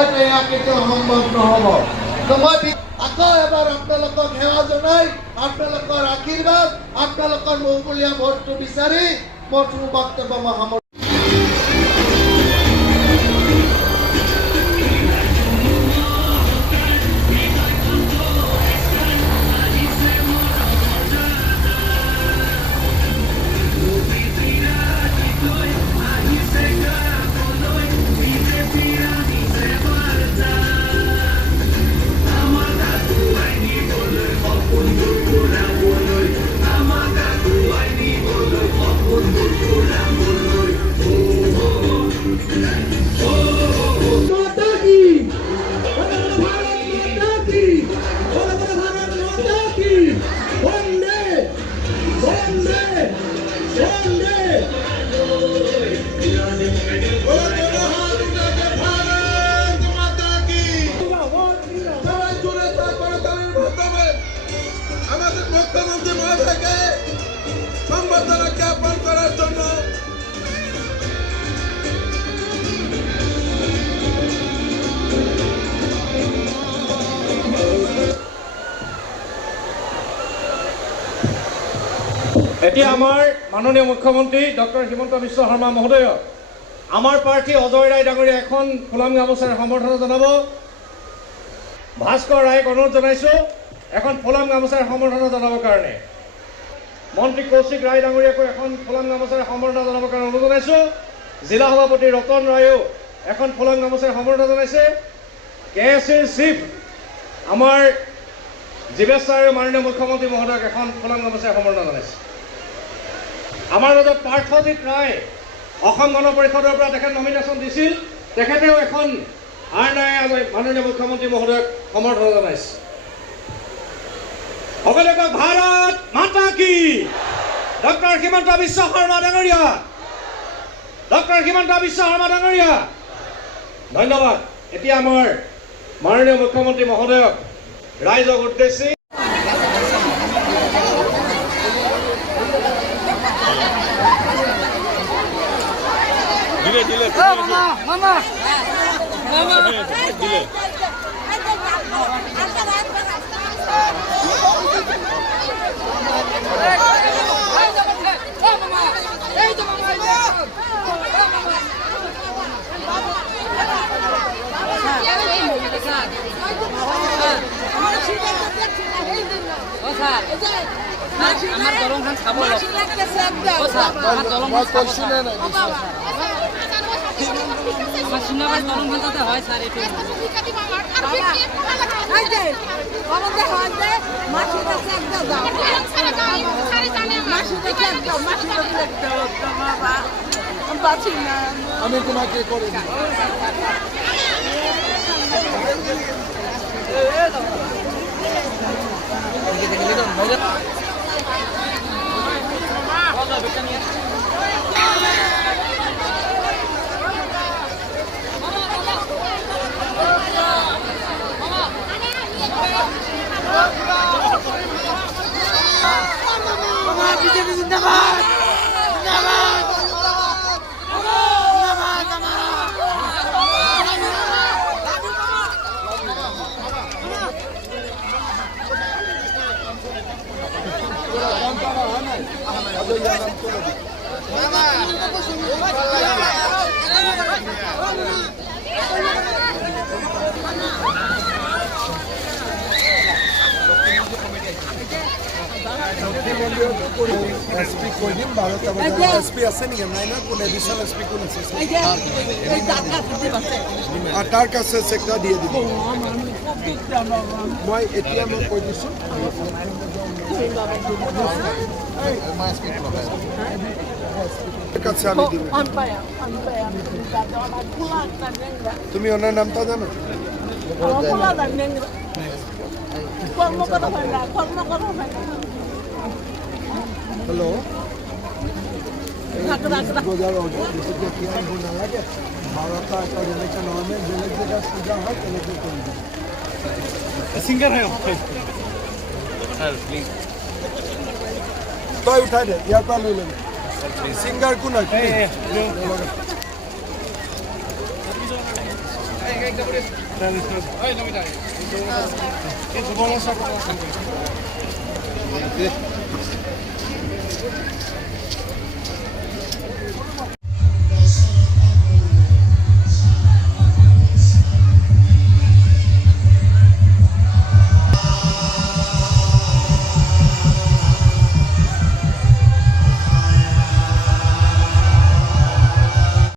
হয়তো এয়া কেতিয়াও সম্ভৱ নহ'ব। তো মই আকৌ এবাৰ আপোনালোকক সেৱা জনাই আপোনালোকৰ আশীৰ্বাদ আপোনালোকৰ মৌকুলীয়া ভোটটো বিচাৰি মোৰ বক্তব্য মই সামৰিছোঁ। মুখ্যমন্ত্ৰী মহোদয়কে সংবৰ্ধনা জ্ঞাপন কৰাৰ জন্য এতিয়া আমাৰ মাননীয় মুখ্যমন্ত্ৰী ডক্টৰ হিমন্ত বিশ্ব শৰ্মা মহোদয়ক আমাৰ প্ৰাৰ্থী অজয় ৰায় ডাঙৰীয়া এখন ফুলাম গামোচাৰ সম্বৰ্ধনা জনাব। ভাস্কৰ ৰায়ক অনুৰোধ জনাইছোঁ এখন ফুলাম গামোচাৰ সম্বৰ্ধনা জনাবৰ কাৰণে। মন্ত্ৰী কৌশিক ৰায় ডাঙৰীয়াকো এখন ফুলাম গামোচাৰ সম্বৰ্ধনা জনাবৰ কাৰণে অনুৰোধ জনাইছোঁ। জিলা সভাপতি ৰতন ৰায়েও এখন ফুলাম গামোচাৰ সম্বৰ্ধনা জনাইছে। KSCৰ চিফ আমাৰ জীৱেশ ছাৰে মাননীয় মুখ্যমন্ত্ৰী মহোদয়ক এখন ফুলাম গামোচাৰ সম্বৰ্ধনা জনাইছে। আমাৰ মাজত পাৰ্থজিৎ ৰায় অসম গণ পৰিষদৰ পৰা তেখেত নমিনেশ্যন দিছিল, তেখেতেও এখন মাননীয় মুখ্যমন্ত্ৰী মহোদয়ক সমৰ্থন জনাইছে। সকলোকে ভাৰত মাতা কি, ডক্টৰ হিমন্ত বিশ্ব শৰ্মা ডাঙৰীয়া, ডক্টৰ হিমন্ত বিশ্ব শৰ্মা ডাঙৰীয়া। ধন্যবাদ। এতিয়া আমাৰ মাননীয় মুখ্যমন্ত্ৰী মহোদয়ক ৰাইজক উদ্দেশ্যি আমার দলং খান খাব আমার সিনেমার দলং খান যাতে হয় স্যার একটু আমি তোমাকে করে বিজেপি জিন্দাবাদ জিন্দাবাদ SP কৈ দিম 12টা বজাত SP আছে নেকি নাই না কোন এডিশনাল SP কোন আছে আর তার কাছে চেকটা দিয়ে দিব মই এতিয়া মই কৈ দিছো কাছে আমি দিব তুমি ওনার নামটা জানো হ্যালো বজার নালাগে 12টা একটা যেনেকে নর্মাল বেলেগ যেটা পূজা হয় তেনেকে কৰি দিম সিঙ্গাৰ হয় স্যাৰ প্লিজ তই উঠাই দে ইয়াৰ পৰা লৈ ল'বি সিঙ্গাৰ কোন আছে এই যুৱ মৰ্চা